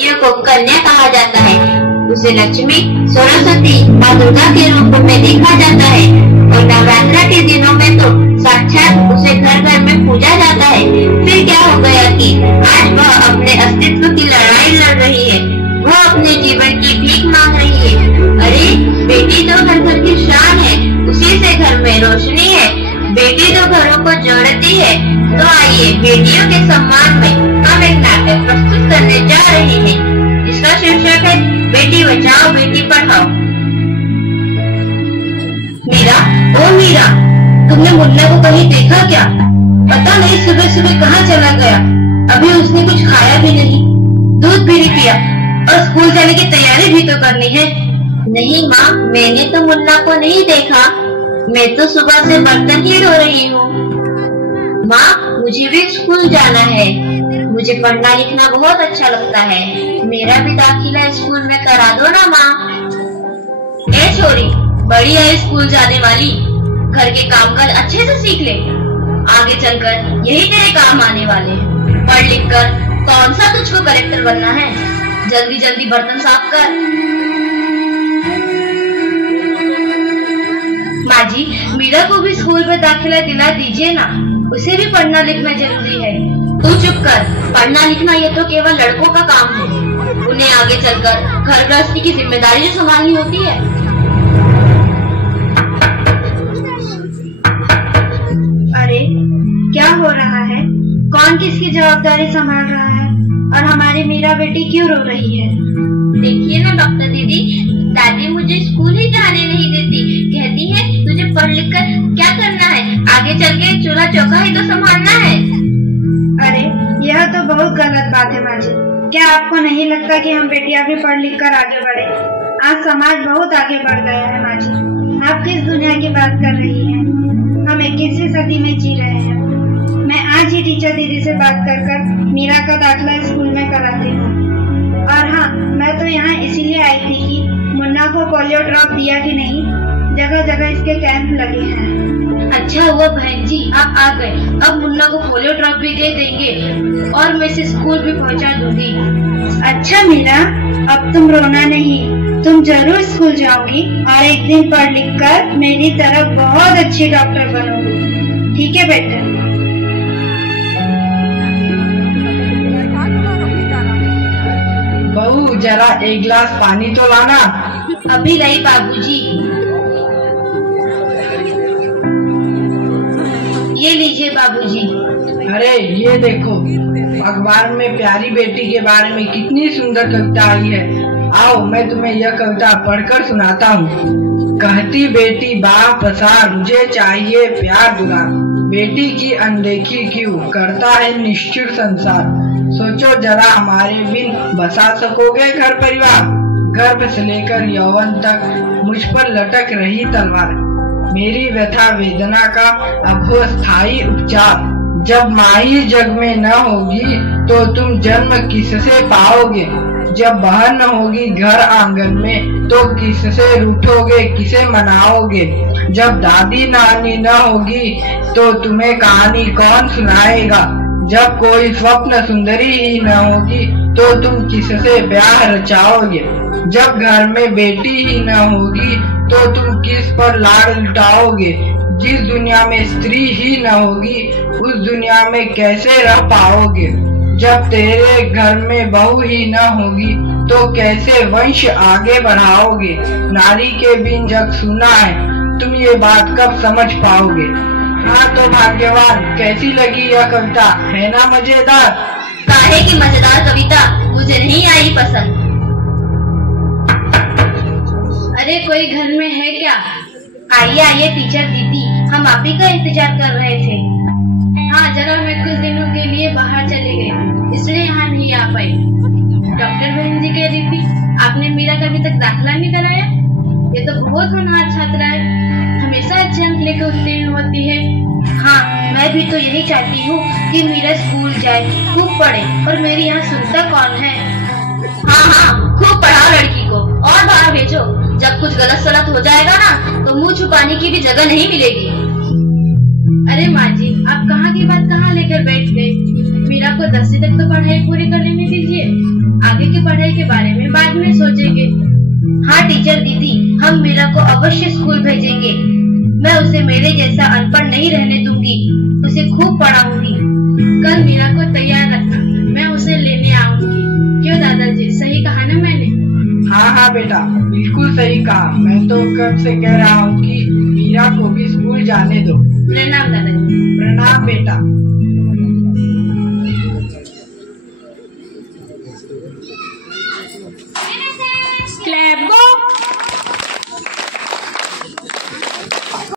बेटियों को कन्या कहा जाता है। उसे लक्ष्मी, सरस्वती, माँ दुर्गा के रूप में देखा जाता है और नवरात्रि के दिनों में तो साक्षात उसे घर घर में पूजा जाता है। फिर क्या हो गया कि आज वह अपने अस्तित्व की लड़ाई लड़ रही है, वह अपने जीवन की भीख मांग रही है। अरे बेटी तो घर घर की शान है, उसी से घर में रोशनी है, बेटी तो घरों को जोड़ती है। तो आइए बेटियों के सम्मान में हम एक नाटक प्रस्तुत करने जा रहे हैं। इसका शीर्षक है बेटी बचाओ बेटी पढ़ाओ। मीरा, ओ मीरा, तुमने मुन्ना को कहीं देखा क्या? पता नहीं सुबह सुबह कहाँ चला गया। अभी उसने कुछ खाया भी नहीं, दूध भी नहीं पिया और स्कूल जाने की तैयारी भी तो करनी है। नहीं माँ, मैंने तो मुन्ना को नहीं देखा, मैं तो सुबह से बर्तन ही धो रही हूँ। माँ, मुझे भी स्कूल जाना है, मुझे पढ़ना लिखना बहुत अच्छा लगता है, मेरा भी दाखिला स्कूल में करा दो ना माँ। ए छोरी, बड़ी है स्कूल जाने वाली, घर के काम काज अच्छे से सीख ले, आगे चलकर यही तेरे काम आने वाले हैं। पढ़ लिख कर कौन सा तुझको कलेक्टर बनना है, जल्दी जल्दी बर्तन साफ कर। माँ जी, मीरा को भी स्कूल में दाखिला दिला दीजिए ना, उसे भी पढ़ना लिखना जरूरी है। तू चुप कर, पढ़ना लिखना ये तो केवल लड़कों का काम है, उन्हें आगे चलकर घर गृहस्थी की जिम्मेदारी जो संभालनी होती है। अरे क्या हो रहा है? कौन किसकी जवाबदारी संभाल रहा है और हमारी मीरा बेटी क्यों रो रही है? देखिए ना डॉक्टर दीदी, दादी मुझे स्कूल ही जाने नहीं देती, कहती है तुझे पढ़ लिख कर क्या करना है, आगे चल के चूल्हा चौका ही तो संभालना है। अरे यह तो बहुत गलत बात है माँ जी। क्या आपको नहीं लगता कि हम बेटियां भी पढ़ लिख कर आगे बढ़े? आज समाज बहुत आगे बढ़ गया है माँ जी। आप किस दुनिया की बात कर रही हैं? हम 21वीं सदी में जी रहे हैं। मैं आज ही टीचर दीदी से बात कर मीरा का दाखिला स्कूल में कराती हूँ। और हाँ, मैं तो यहाँ इसीलिए आई थी कि मुन्ना को पोलियो ड्रॉप दिया कि नहीं, जगह जगह इसके कैंप लगे हैं। अच्छा हुआ बहन जी आप आ गए, अब मुन्ना को पोलियो ड्रॉप भी दे देंगे और मैं इसे स्कूल भी पहुँचा दूंगी। अच्छा मीरा, अब तुम रोना नहीं, तुम जरूर स्कूल जाओगी और एक दिन पढ़ लिख कर मेरी तरफ बहुत अच्छी डॉक्टर बनोगी। ठीक है बेटा? बहू, जरा एक गिलास पानी तो लाना। अभी लाई बाबूजी। ये लीजिए बाबूजी। अरे ये देखो, अखबार में प्यारी बेटी के बारे में कितनी सुंदर कविता आई है। आओ मैं तुम्हें यह कविता पढ़कर सुनाता हूँ। कहती बेटी बाह पसार, मुझे चाहिए प्यार दुलार, बेटी की अनदेखी क्यों करता है निष्ठुर संसार। सोचो जरा हमारे बिन बसा सकोगे घर परिवार, गर्भ से लेकर यौवन तक मुझ पर लटक रही तलवार। मेरी व्यथा वेदना का अब हो स्थायी उपचार, जब माई जग में न होगी तो तुम जन्म किससे पाओगे। जब बहन न होगी घर आंगन में तो किससे रूठोगे, किसे मनाओगे। जब दादी नानी न होगी तो तुम्हें कहानी कौन सुनाएगा। जब कोई स्वप्न सुंदरी ही न होगी तो तुम किससे ब्याह रचाओगे। जब घर में बेटी ही न होगी तो तुम किस पर लाड़ लुटाओगे। जिस दुनिया में स्त्री ही न होगी उस दुनिया में कैसे रह पाओगे। जब तेरे घर में बहू ही न होगी तो कैसे वंश आगे बढ़ाओगे। नारी के बिन जग सुना है, तुम ये बात कब समझ पाओगे। हाँ तो भाग्यवान, कैसी लगी यह कविता, है ना मजेदार? काहे की मजेदार कविता, मुझे नहीं आई पसंद। अरे कोई घर में है क्या? आइए आइए टीचर दीदी, हम आप ही का इंतजार कर रहे थे। हाँ जरा मैं कुछ दिनों के लिए बाहर चली गई, इसलिए यहाँ नहीं आ पाई। डॉक्टर बहन जी कह रही थी आपने मीरा का अभी तक दाखिला नहीं कराया। ये तो बहुत होनहार छात्रा है, हमेशा अच्छे अंक लेकर उत्तीर्ण होती है। हाँ मैं भी तो यही चाहती हूँ कि मीरा स्कूल जाए, खूब पढ़े, और मेरी यहाँ सुनता कौन है। हाँ खूब पढ़ाओ लड़की को और बाहर भेजो, जब कुछ गलत सलत हो जाएगा ना तो मुंह छुपाने की भी जगह नहीं मिलेगी। अरे माँ जी, आप कहाँ की बात कहाँ लेकर बैठ गए? मीरा को 10वीं तक तो पढ़ाई पूरी कर लेने दीजिए, आगे की पढ़ाई के बारे में बाद में सोचेंगे। हाँ टीचर दीदी, हम मीरा को अवश्य स्कूल भेजेंगे। मैं उसे मेरे जैसा अनपढ़ नहीं रहने दूंगी, उसे खूब पढ़ाऊंगी। कल मीरा को तैयार रखना, मैं उसे लेने आऊंगी। क्यों दादाजी, सही कहा ना मैंने? हाँ हाँ बेटा, बिल्कुल सही कहा। मैं तो कब से कह रहा हूँ कि मीरा को भी स्कूल जाने दो। प्रणाम दादाजी। प्रणाम बेटा।